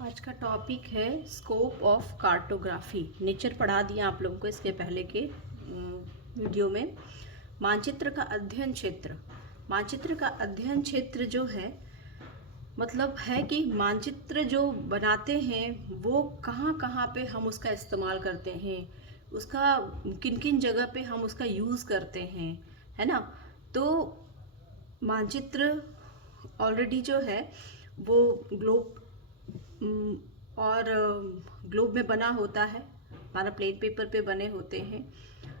आज का टॉपिक है स्कोप ऑफ कार्टोग्राफी। नेचर पढ़ा दिया आप लोगों को इसके पहले के वीडियो में। मानचित्र का अध्ययन क्षेत्र। मानचित्र का अध्ययन क्षेत्र जो है मतलब है कि मानचित्र जो बनाते हैं वो कहाँ कहाँ पे हम उसका इस्तेमाल करते हैं, उसका किन किन जगह पे हम उसका यूज़ करते हैं, है ना। तो मानचित्र ऑलरेडी जो है वो ग्लोब और ग्लोब में बना होता है, हमारा प्लेन पेपर पे बने होते हैं,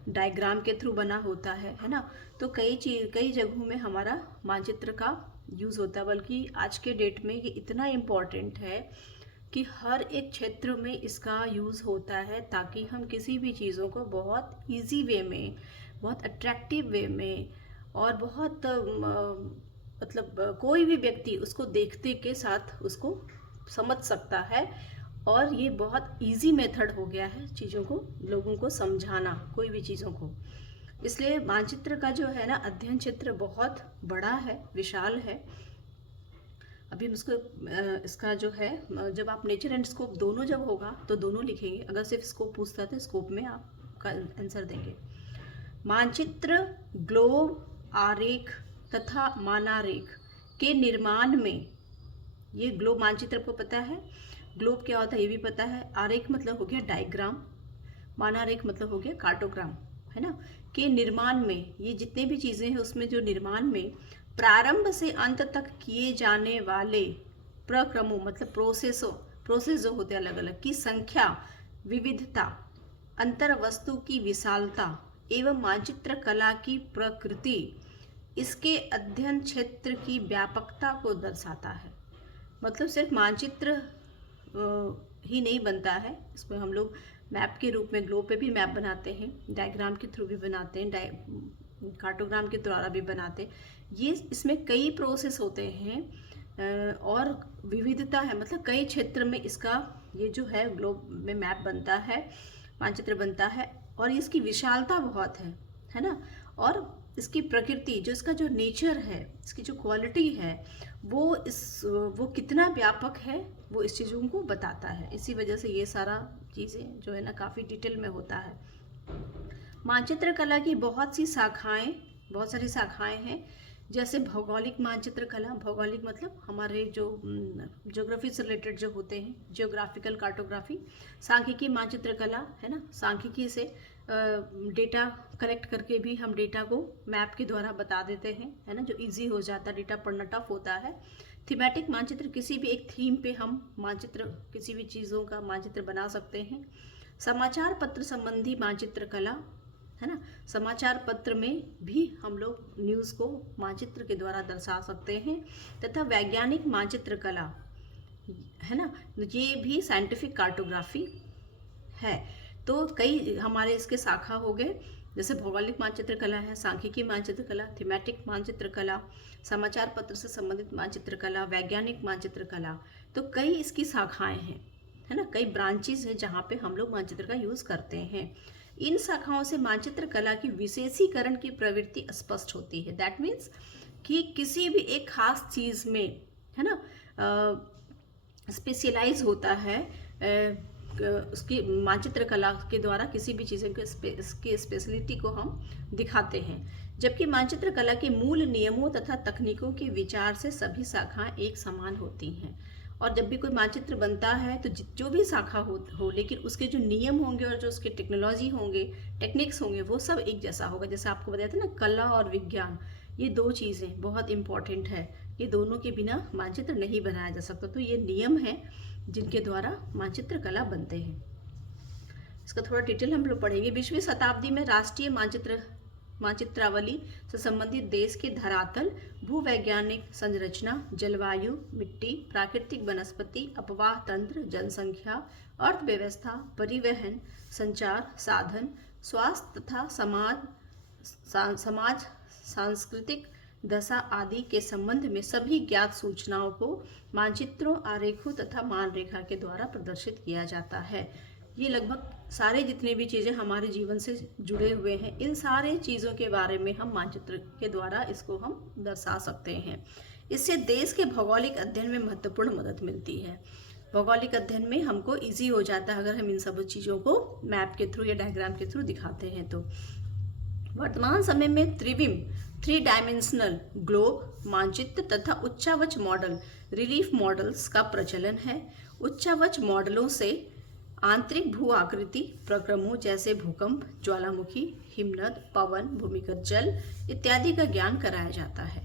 डायग्राम के थ्रू बना होता है ना। तो कई जगहों में हमारा मानचित्र का यूज़ होता है, बल्कि आज के डेट में ये इतना इम्पॉर्टेंट है कि हर एक क्षेत्र में इसका यूज़ होता है, ताकि हम किसी भी चीज़ों को बहुत इजी वे में, बहुत अट्रैक्टिव वे में और बहुत मतलब कोई भी व्यक्ति उसको देखते के साथ उसको समझ सकता है। और ये बहुत इजी मेथड हो गया है चीज़ों को, लोगों को समझाना, कोई भी चीज़ों को। इसलिए मानचित्र का जो है ना अध्ययन क्षेत्र बहुत बड़ा है, विशाल है। अभी हम इसको इसका जो है, जब आप नेचर एंड स्कोप दोनों जब होगा तो दोनों लिखेंगे। अगर सिर्फ स्कोप पूछता है तो स्कोप में आपका आंसर देंगे। मानचित्र ग्लोब, आरेख तथा मानारेख के निर्माण में, ये ग्लोब मानचित्र आपको पता है, ग्लोब क्या होता है ये भी पता है, आरेख मतलब हो गया डायग्राम, मानारेख मतलब हो गया कार्टोग्राम, है ना। के निर्माण में ये जितने भी चीज़ें हैं उसमें जो निर्माण में प्रारंभ से अंत तक किए जाने वाले प्रक्रमों मतलब प्रोसेस जो होते हैं अलग अलग की संख्या, विविधता, अंतर वस्तु की विशालता एवं मानचित्र कला की प्रकृति इसके अध्ययन क्षेत्र की व्यापकता को दर्शाता है। मतलब सिर्फ मानचित्र ही नहीं बनता है, इसमें हम लोग मैप के रूप में ग्लोब पे भी मैप बनाते हैं, डायग्राम के थ्रू भी बनाते हैं, कार्टोग्राम के द्वारा भी बनाते हैं। ये इसमें कई प्रोसेस होते हैं और विविधता है, मतलब कई क्षेत्र में इसका ये जो है ग्लोब में मैप बनता है, मानचित्र बनता है। और इसकी विशालता बहुत है ना। और इसकी प्रकृति जो इसका जो नेचर है, इसकी जो क्वालिटी है वो कितना व्यापक है, वो इस चीज़ों को बताता है। इसी वजह से ये सारा चीज़ें जो है ना काफ़ी डिटेल में होता है। मानचित्र कला की बहुत सारी शाखाएं हैं, जैसे भौगोलिक मानचित्र कला। भौगोलिक मतलब हमारे जो ज्योग्राफी से रिलेटेड जो होते हैं, जियोग्राफिकल कार्टोग्राफी। सांख्यिकी मानचित्र कला है ना, सांख्यिकी से डेटा कलेक्ट करके भी हम डेटा को मैप के द्वारा बता देते हैं, है ना, जो इजी हो जाता है, डेटा पढ़ना टफ होता है। थीमेटिक मानचित्र, किसी भी एक थीम पे हम मानचित्र, किसी भी चीज़ों का मानचित्र बना सकते हैं। समाचार पत्र संबंधी मानचित्र कला, है ना, समाचार पत्र में भी हम लोग न्यूज़ को मानचित्र के द्वारा दर्शा सकते हैं। तथा वैज्ञानिक मानचित्र कला, है ना, ये भी साइंटिफिक कार्टोग्राफी है। तो कई हमारे इसके शाखा हो गए, जैसे भौगोलिक मानचित्र कला है, सांख्यिकी मानचित्र कला, थीमेटिक मानचित्र कला, समाचार पत्र से संबंधित मानचित्र कला, वैज्ञानिक मानचित्र कला। तो कई इसकी शाखाएं हैं, है ना, कई ब्रांचेस हैं जहाँ पे हम लोग मानचित्र का यूज़ करते हैं। इन शाखाओं से मानचित्र कला की विशेषीकरण की प्रवृत्ति स्पष्ट होती है। दैट मीन्स कि किसी भी एक खास चीज़ में, है ना, स्पेशलाइज होता है उसकी मानचित्र कला के द्वारा किसी भी चीज़ की स्पेशलिटी को हम दिखाते हैं। जबकि मानचित्र कला के मूल नियमों तथा तकनीकों के विचार से सभी शाखाएं एक समान होती हैं। और जब भी कोई मानचित्र बनता है तो जो भी शाखा हो लेकिन उसके जो नियम होंगे और जो उसके टेक्नोलॉजी होंगे, टेक्निक्स होंगे, वो सब एक जैसा होगा। जैसे आपको बताया था ना, कला और विज्ञान, ये दो चीज़ें बहुत इंपॉर्टेंट है, ये दोनों के बिना मानचित्र नहीं बनाया जा सकता। तो ये नियम हैं जिनके द्वारा मानचित्र कला बनते हैं। इसका थोड़ा डिटेल हम लोग पढ़ेंगे। 20वीं शताब्दी में राष्ट्रीय मानचित्रावली से संबंधित देश के धरातल, भूवैज्ञानिक संरचना, जलवायु, मिट्टी, प्राकृतिक वनस्पति, अपवाह तंत्र, जनसंख्या, अर्थव्यवस्था, परिवहन, संचार साधन, स्वास्थ्य तथा समाज सांस्कृतिक दशा आदि के संबंध में सभी ज्ञात सूचनाओं को मानचित्रों, आरेखों तथा मानरेखा के द्वारा प्रदर्शित किया जाता है। ये लगभग सारे जितने भी चीज़ें हमारे जीवन से जुड़े हुए हैं, इन सारे चीज़ों के बारे में हम मानचित्र के द्वारा इसको हम दर्शा सकते हैं। इससे देश के भौगोलिक अध्ययन में महत्वपूर्ण मदद मिलती है। भौगोलिक अध्ययन में हमको इजी हो जाता है अगर हम इन सब चीज़ों को मैप के थ्रू या डायग्राम के थ्रू दिखाते हैं। तो वर्तमान समय में त्रिविम 3 डायमेंशनल ग्लोब मानचित्र तथा उच्चावच मॉडल रिलीफ मॉडल्स का प्रचलन है। उच्चावच मॉडलों से आंतरिक भू आकृति प्रक्रमों जैसे भूकंप, ज्वालामुखी, हिमनद, पवन, भूमिगत जल इत्यादि का ज्ञान कराया जाता है।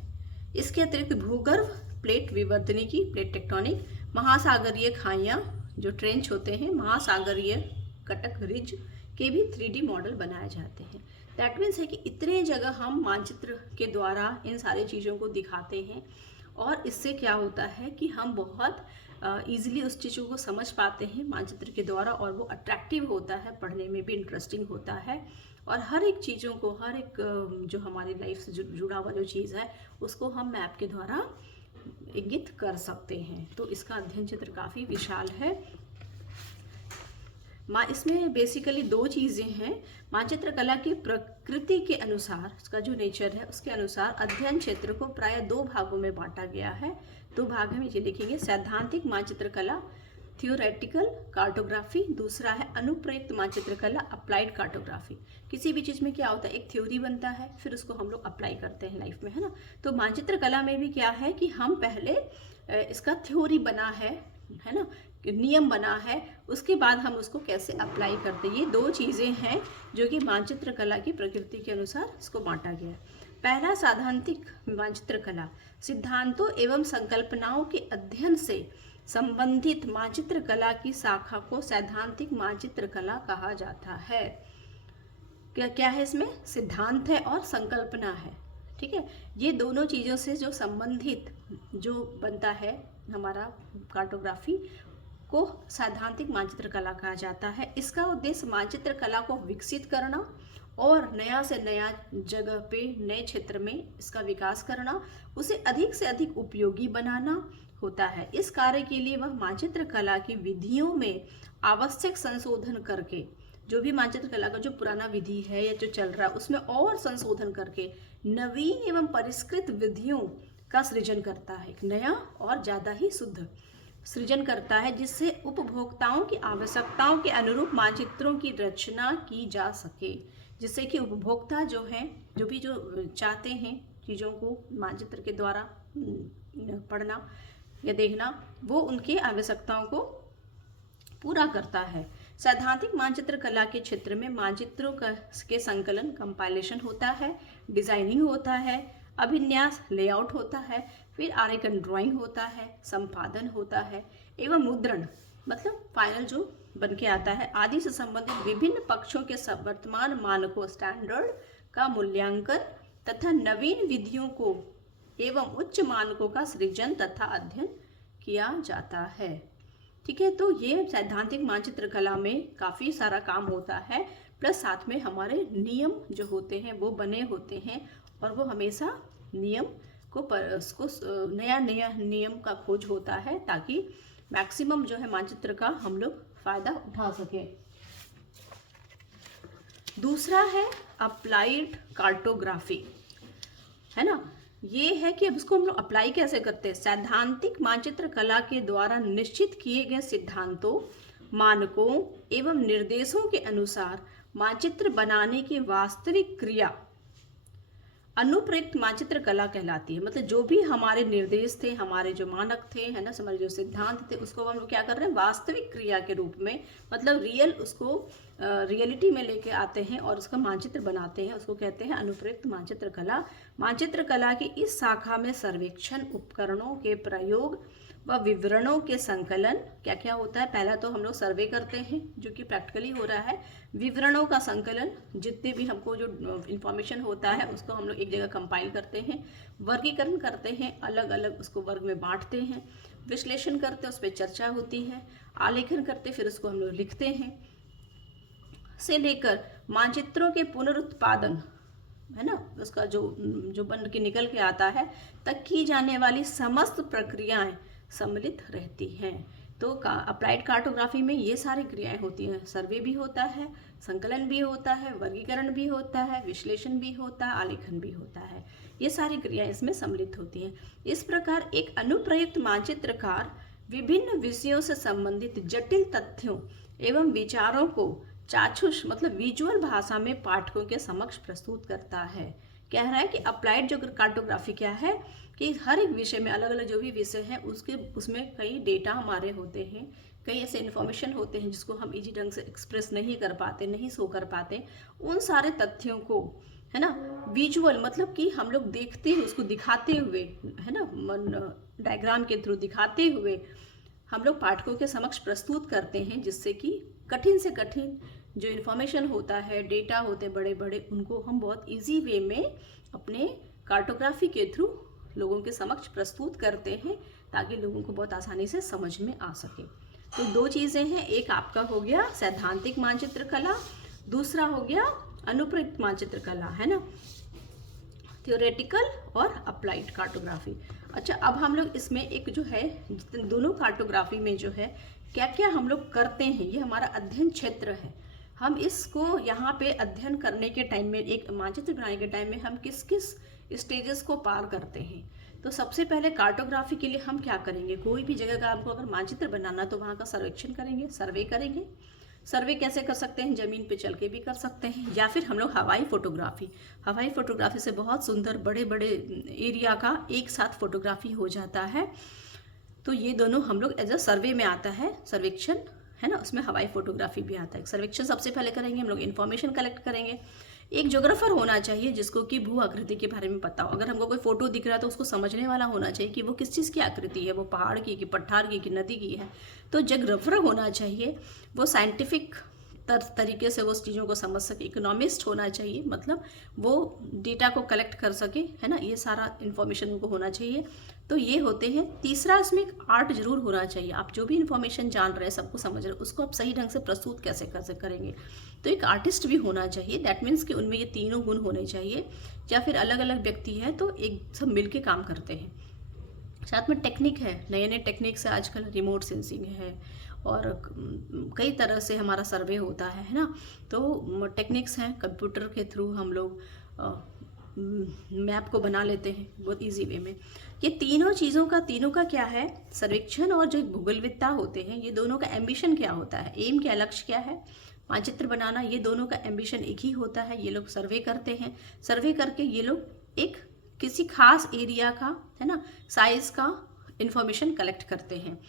इसके अतिरिक्त भूगर्भ प्लेट विवर्तनिकी, प्लेट टेक्टोनिक, महासागरीय खाइयाँ जो ट्रेंच होते हैं, महासागरीय कटक रिज के भी 3D मॉडल बनाए जाते हैं। दैट मीन्स है कि इतने जगह हम मानचित्र के द्वारा इन सारी चीज़ों को दिखाते हैं और इससे क्या होता है कि हम बहुत ईजिली उस चीज़ों को समझ पाते हैं मानचित्र के द्वारा और वो अट्रैक्टिव होता है, पढ़ने में भी इंटरेस्टिंग होता है और हर एक चीज़ों को, हर एक जो हमारी लाइफ से जुड़ा हुआ जो चीज़ है उसको हम मैप के द्वारा इंगित कर सकते हैं। तो इसका अध्ययन क्षेत्र काफ़ी विशाल है। इसमें बेसिकली 2 चीज़ें हैं। मानचित्र कला की प्रकृति के अनुसार, उसका जो नेचर है उसके अनुसार अध्ययन क्षेत्र को प्राय 2 भागों में बांटा गया है। 2 भाग हम ये लिखेंगे, सैद्धांतिक मानचित्र कला थियोरेटिकल कार्टोग्राफी, दूसरा है अनुप्रयुक्त मानचित्र कला अप्लाइड कार्टोग्राफी। किसी भी चीज़ में क्या होता है, एक थ्योरी बनता है फिर उसको हम लोग अप्लाई करते हैं लाइफ में, है ना। तो मानचित्र कला में भी क्या है कि हम पहले इसका थ्योरी बना है ना, नियम बना है, उसके बाद हम उसको कैसे अप्लाई करते हैं। ये 2 चीज़ें हैं जो कि मानचित्र कला की प्रकृति के अनुसार इसको बांटा गया है। पहला, सैद्धांतिक मानचित्र कला सिद्धांतों एवं संकल्पनाओं के अध्ययन से संबंधित मानचित्र कला की शाखा को सैद्धांतिक मानचित्र कला कहा जाता है। क्या क्या है इसमें, सिद्धांत है और संकल्पना है, ठीक है। ये दोनों चीज़ों से जो संबंधित जो बनता है हमारा कार्टोग्राफी को सैद्धांतिक मानचित्र कला कहा जाता है। इसका उद्देश्य मानचित्र कला को विकसित करना और नया से नया जगह पे, नए क्षेत्र में इसका विकास करना, उसे अधिक से अधिक उपयोगी बनाना होता है। इस कार्य के लिए वह मानचित्र कला की विधियों में आवश्यक संशोधन करके, जो भी मानचित्र कला का जो पुराना विधि है या जो चल रहा है उसमें और संशोधन करके नवीन एवं परिष्कृत विधियों का सृजन करता है। एक नया और ज़्यादा ही शुद्ध सृजन करता है जिससे उपभोक्ताओं की आवश्यकताओं के अनुरूप मानचित्रों की रचना की जा सके, जिससे कि उपभोक्ता जो हैं, जो भी जो चाहते हैं चीज़ों को मानचित्र के द्वारा पढ़ना या देखना, वो उनकी आवश्यकताओं को पूरा करता है। सैद्धांतिक मानचित्र कला के क्षेत्र में मानचित्रों के संकलन कंपाइलेशन होता है, डिजाइनिंग होता है, अभिन्यास लेआउट होता है, फिर आरेखन ड्राइंग होता है, संपादन होता है एवं मुद्रण मतलब फाइनल जो बन के आता है आदि से संबंधित विभिन्न पक्षों के वर्तमान मानकों स्टैंडर्ड का मूल्यांकन तथा नवीन विधियों को एवं उच्च मानकों का सृजन तथा अध्ययन किया जाता है। ठीक है, तो ये सैद्धांतिक मानचित्र कला में काफ़ी सारा काम होता है, प्लस साथ में हमारे नियम जो होते हैं वो बने होते हैं और वो हमेशा नियम को उसको नया नया नियम का खोज होता है ताकि मैक्सिमम जो है मानचित्र का हम लोग फ़ायदा उठा सकें। दूसरा है अप्लाइड कार्टोग्राफी, है ना। ये है कि अब इसको हम लोग अप्लाई कैसे करते हैं। सैद्धांतिक मानचित्र कला के द्वारा निश्चित किए गए सिद्धांतों, मानकों एवं निर्देशों के अनुसार मानचित्र बनाने की वास्तविक क्रिया अनुप्रयुक्त मानचित्र कला कहलाती है। मतलब जो भी हमारे निर्देश थे, हमारे जो मानक थे, है ना, हमारे जो सिद्धांत थे, उसको हम लोग क्या कर रहे हैं, वास्तविक क्रिया के रूप में, मतलब रियल, उसको रियलिटी में लेके आते हैं और उसका मानचित्र बनाते हैं, उसको कहते हैं अनुप्रयुक्त मानचित्र कला। मानचित्र कला की इस शाखा में सर्वेक्षण उपकरणों के प्रयोग व विवरणों के संकलन क्या क्या होता है। पहला तो हम लोग सर्वे करते हैं जो कि प्रैक्टिकली हो रहा है, विवरणों का संकलन, जितने भी हमको जो इंफॉर्मेशन होता है उसको हम लोग एक जगह कंपाइल करते हैं, वर्गीकरण करते हैं, अलग अलग उसको वर्ग में बांटते हैं, विश्लेषण करते हैं, उस पर चर्चा होती है, आलेखन करते, फिर उसको हम लोग लिखते हैं, से लेकर मानचित्रों के पुनरुत्पादन, है ना, उसका जो बन के निकल के आता है तक की जाने वाली समस्त प्रक्रियाएं सम्मिलित रहती हैं। तो अप्लाइड कार्टोग्राफी में ये सारी क्रियाएं होती हैं, सर्वे भी होता है, संकलन भी होता है, वर्गीकरण भी होता है, विश्लेषण भी होता है, आलेखन भी होता है, ये सारी क्रियाएं इसमें सम्मिलित होती हैं। इस प्रकार एक अनुप्रयुक्त मानचित्रकार विभिन्न विषयों से संबंधित जटिल तथ्यों एवं विचारों को चाक्षुष मतलब विजुअल भाषा में पाठकों के समक्ष प्रस्तुत करता है। कह रहा है कि अप्लाइड जो कार्टोग्राफी क्या है कि हर एक विषय में अलग अलग जो भी विषय है उसमें कई डेटा हमारे होते हैं, कई ऐसे इन्फॉर्मेशन होते हैं जिसको हम इजी ढंग से एक्सप्रेस नहीं कर पाते, नहीं शो कर पाते। उन सारे तथ्यों को, है ना, विजुअल मतलब कि हम लोग देखते हुए, उसको दिखाते हुए, है ना, डायग्राम के थ्रू दिखाते हुए हम लोग पाठकों के समक्ष प्रस्तुत करते हैं, जिससे कि कठिन से कठिन जो इन्फॉर्मेशन होता है, डेटा होते बड़े बड़े, उनको हम बहुत इजी वे में अपने कार्टोग्राफी के थ्रू लोगों के समक्ष प्रस्तुत करते हैं, ताकि लोगों को बहुत आसानी से समझ में आ सके। तो दो चीज़ें हैं, एक आपका हो गया सैद्धांतिक मानचित्र कला, दूसरा हो गया अनुप्रयुक्त मानचित्र कला, है ना, थियोरेटिकल और अप्लाइड कार्टोग्राफी। अच्छा, अब हम लोग इसमें एक जो है दोनों कार्टोग्राफी में जो है क्या क्या हम लोग करते हैं, ये हमारा अध्ययन क्षेत्र है। हम इसको यहाँ पे अध्ययन करने के टाइम में, एक मानचित्र बनाने के टाइम में हम किस किस स्टेजेस को पार करते हैं। तो सबसे पहले कार्टोग्राफी के लिए हम क्या करेंगे, कोई भी जगह का हमको अगर मानचित्र बनाना तो वहाँ का सर्वेक्षण करेंगे, सर्वे करेंगे। सर्वे कैसे कर सकते हैं, ज़मीन पे चल के भी कर सकते हैं, या फिर हम लोग हवाई फोटोग्राफी से बहुत सुंदर बड़े बड़े एरिया का एक साथ फोटोग्राफी हो जाता है। तो ये दोनों हम लोग एज अ सर्वे में आता है, सर्वेक्षण, है ना, उसमें हवाई फोटोग्राफी भी आता है। सर्वेक्षण सबसे पहले करेंगे हम लोग, इन्फॉर्मेशन कलेक्ट करेंगे। एक ज्योग्राफर होना चाहिए जिसको कि भू आकृति के बारे में पता हो। अगर हमको कोई फोटो दिख रहा है तो उसको समझने वाला होना चाहिए कि वो किस चीज़ की आकृति है, वो पहाड़ की, कि पठार की, कि नदी की है। तो ज्योग्राफर होना चाहिए, वो साइंटिफिक तरीके से वो चीज़ों को समझ सके। इकोनॉमिस्ट होना चाहिए, मतलब वो डेटा को कलेक्ट कर सके, है ना, ये सारा इन्फॉर्मेशन उनको होना चाहिए। तो ये होते हैं। तीसरा, इसमें एक आर्ट जरूर होना चाहिए। आप जो भी इन्फॉर्मेशन जान रहे हैं, सबको समझ रहे हैं, उसको आप सही ढंग से प्रस्तुत कैसे करेंगे। तो एक आर्टिस्ट भी होना चाहिए। दैट मीन्स कि उनमें ये तीनों गुण होने चाहिए। या फिर अलग अलग व्यक्ति है तो एक सब मिल के काम करते हैं। साथ में टेक्निक है, नए नए टेक्निक से आजकल रिमोट सेंसिंग है और कई तरह से हमारा सर्वे होता है ना। तो टेक्निक्स हैं, कंप्यूटर के थ्रू हम लोग मैप को बना लेते हैं बहुत इजी वे में। ये तीनों का क्या है, सर्वेक्षण और जो भूगोलविदता होते हैं, ये दोनों का एम्बिशन क्या होता है, एम क्या, लक्ष्य क्या है, मानचित्र बनाना, ये दोनों का एम्बिशन एक ही होता है। ये लोग सर्वे करते हैं, सर्वे करके ये लोग एक किसी खास एरिया का, है ना, साइज का इंफॉर्मेशन कलेक्ट करते हैं।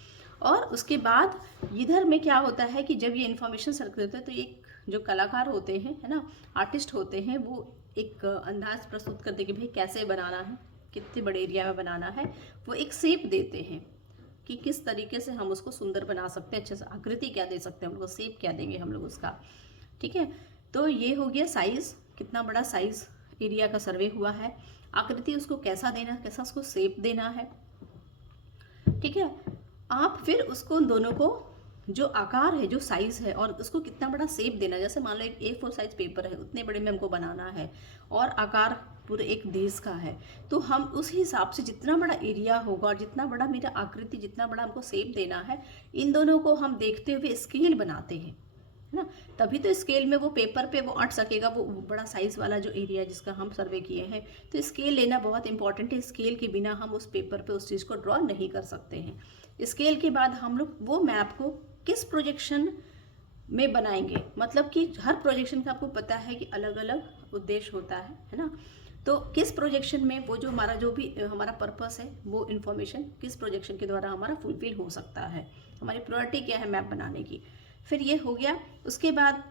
और उसके बाद इधर में क्या होता है कि जब ये इन्फॉर्मेशन सर्कुलेट होता है तो एक जो कलाकार होते हैं, है ना, आर्टिस्ट होते हैं, वो एक अंदाज प्रस्तुत करते हैं कि भाई कैसे बनाना है, कितने बड़े एरिया में बनाना है। वो एक शेप देते हैं कि किस तरीके से हम उसको सुंदर बना सकते हैं, अच्छे से आकृति क्या दे सकते हैं, हम लोग शेप क्या देंगे हम लोग उसका, ठीक है। तो ये हो गया साइज़, कितना बड़ा साइज़ एरिया का सर्वे हुआ है। आकृति उसको कैसा देना है, कैसा उसको शेप देना है, ठीक है। आप फिर उसको दोनों को जो आकार है, जो साइज़ है, और उसको कितना बड़ा शेप देना है। जैसे मान लो एक A4 साइज पेपर है, उतने बड़े में हमको बनाना है और आकार पूरे एक देश का है, तो हम उस हिसाब से जितना बड़ा एरिया होगा और जितना बड़ा मेरा आकृति, जितना बड़ा हमको शेप देना है, इन दोनों को हम देखते हुए स्केल बनाते हैं, है ना। तभी तो स्केल में वो पेपर पे वो अट सकेगा, वो बड़ा साइज़ वाला जो एरिया जिसका हम सर्वे किए हैं। तो स्केल लेना बहुत इंपॉर्टेंट है। स्केल के बिना हम उस पेपर पे उस चीज़ को ड्रॉ नहीं कर सकते हैं। स्केल के बाद हम लोग वो मैप को किस प्रोजेक्शन में बनाएंगे, मतलब कि हर प्रोजेक्शन का आपको पता है कि अलग अलग उद्देश्य होता है ना। तो किस प्रोजेक्शन में वो जो हमारा पर्पस है, वो इन्फॉर्मेशन किस प्रोजेक्शन के द्वारा हमारा फुलफिल हो सकता है, हमारी प्रायोरिटी क्या है मैप बनाने की। फिर ये हो गया। उसके बाद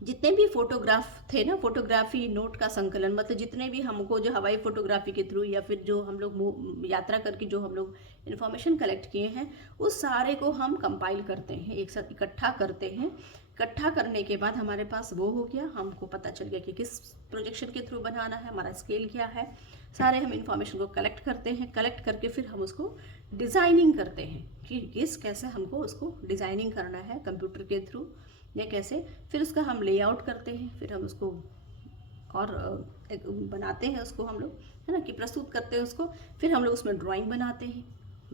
जितने भी फोटोग्राफ थे ना, फोटोग्राफी नोट का संकलन, मतलब जितने भी हमको जो हवाई फोटोग्राफी के थ्रू या फिर जो हम लोग यात्रा करके जो हम लोग इन्फॉर्मेशन कलेक्ट किए हैं, उस सारे को हम कंपाइल करते हैं, एक साथ इकट्ठा करते हैं। इकट्ठा करने के बाद हमारे पास वो हो गया, हमको पता चल गया कि किस प्रोजेक्शन के थ्रू बनाना है, हमारा स्केल क्या है। सारे हम इन्फॉर्मेशन को कलेक्ट करते हैं। कलेक्ट करके फिर हम उसको डिज़ाइनिंग करते हैं कि कैसे हमको उसको डिज़ाइनिंग करना है कंप्यूटर के थ्रू या कैसे। फिर उसका हम लेआउट करते हैं, फिर हम उसको और बनाते हैं उसको हम लोग, है ना, कि प्रस्तुत करते हैं उसको। फिर हम लोग उसमें ड्राइंग बनाते हैं।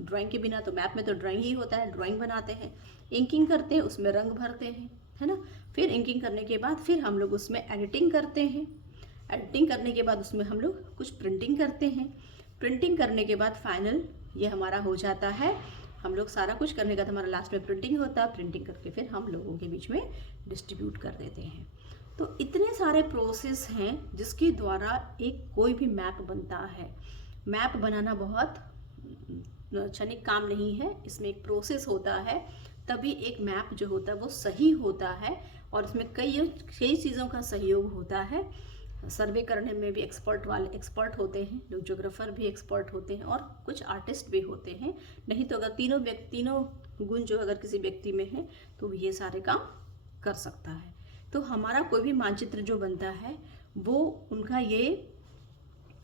ड्राइंग के बिना तो मैप में तो ड्राइंग ही होता है। ड्राइंग बनाते हैं, इंकिंग करते हैं, उसमें रंग भरते हैं, है ना। फिर इंकिंग करने के बाद फिर हम लोग उसमें एडिटिंग करते हैं। एडिटिंग करने के बाद उसमें हम लोग कुछ प्रिंटिंग करते हैं। प्रिंटिंग करने के बाद फाइनल ये हमारा हो जाता है हम लोग सारा कुछ करने का, हमारा लास्ट में प्रिंटिंग होता है, प्रिंटिंग करके फिर हम लोगों के बीच में डिस्ट्रीब्यूट कर देते हैं। तो इतने सारे प्रोसेस हैं जिसके द्वारा एक कोई भी मैप बनता है। मैप बनाना बहुत क्षणिक काम नहीं है, इसमें एक प्रोसेस होता है, तभी एक मैप जो होता है वो सही होता है। और इसमें कई चीज़ों का सहयोग होता है। सर्वे करने में भी एक्सपर्ट होते हैं, लोग ज्योग्राफर भी एक्सपर्ट होते हैं और कुछ आर्टिस्ट भी होते हैं। नहीं तो अगर तीनों गुण जो अगर किसी व्यक्ति में है तो ये सारे काम कर सकता है। तो हमारा कोई भी मानचित्र जो बनता है वो उनका ये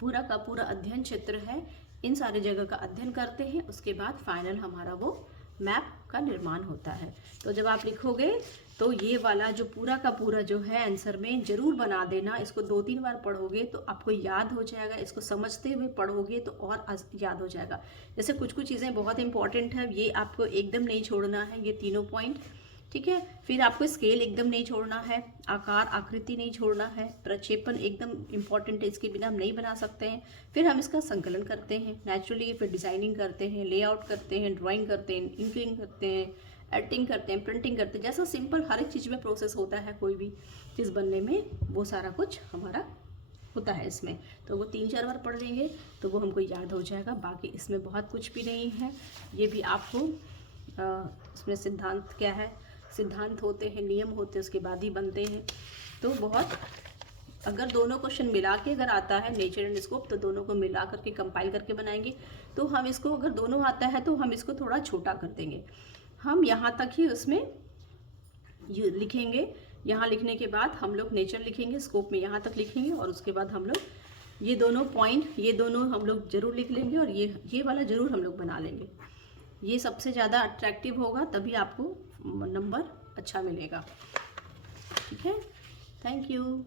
पूरा का पूरा अध्ययन क्षेत्र है। इन सारे जगह का अध्ययन करते हैं, उसके बाद फाइनल हमारा वो मैप का निर्माण होता है। तो जब आप लिखोगे तो ये वाला जो पूरा का पूरा जो है आंसर में ज़रूर बना देना। इसको 2-3 बार पढ़ोगे तो आपको याद हो जाएगा, इसको समझते हुए पढ़ोगे तो और याद हो जाएगा। जैसे कुछ चीज़ें बहुत इंपॉर्टेंट है, ये आपको एकदम नहीं छोड़ना है, ये तीनों पॉइंट, ठीक है। फिर आपको स्केल एकदम नहीं छोड़ना है, आकार आकृति नहीं छोड़ना है, प्रक्षेपण एकदम इम्पॉर्टेंट है, इसके बिना हम नहीं बना सकते हैं। फिर हम इसका संकलन करते हैं नेचुरली, फिर डिज़ाइनिंग करते हैं, लेआउट करते हैं, ड्राइंग करते हैं, इंकिंग करते हैं, एडिटिंग करते हैं, प्रिंटिंग करते हैं। जैसा सिंपल हर एक चीज़ में प्रोसेस होता है, कोई भी चीज़ बनने में वो सारा कुछ हमारा होता है इसमें। तो वो 3-4 बार पढ़ लेंगे तो वो हमको याद हो जाएगा। बाकी इसमें बहुत कुछ भी नहीं है, ये भी आपको इसमें सिद्धांत क्या है, सिद्धांत होते हैं, नियम होते हैं, उसके बाद ही बनते हैं। तो बहुत अगर दोनों क्वेश्चन मिला के अगर आता है नेचर एंड स्कोप, तो दोनों को मिला करके कंपाइल करके बनाएंगे। तो हम इसको अगर दोनों आता है तो हम इसको थोड़ा छोटा कर देंगे, हम यहाँ तक ही उसमें लिखेंगे। यहाँ लिखने के बाद हम लोग नेचर लिखेंगे, स्कोप में यहाँ तक लिखेंगे और उसके बाद हम लोग ये दोनों पॉइंट, ये दोनों हम लोग ज़रूर लिख लेंगे और ये वाला ज़रूर हम लोग बना लेंगे। ये सबसे ज़्यादा अट्रैक्टिव होगा, तभी आपको नंबर अच्छा मिलेगा। ठीक है, थैंक यू।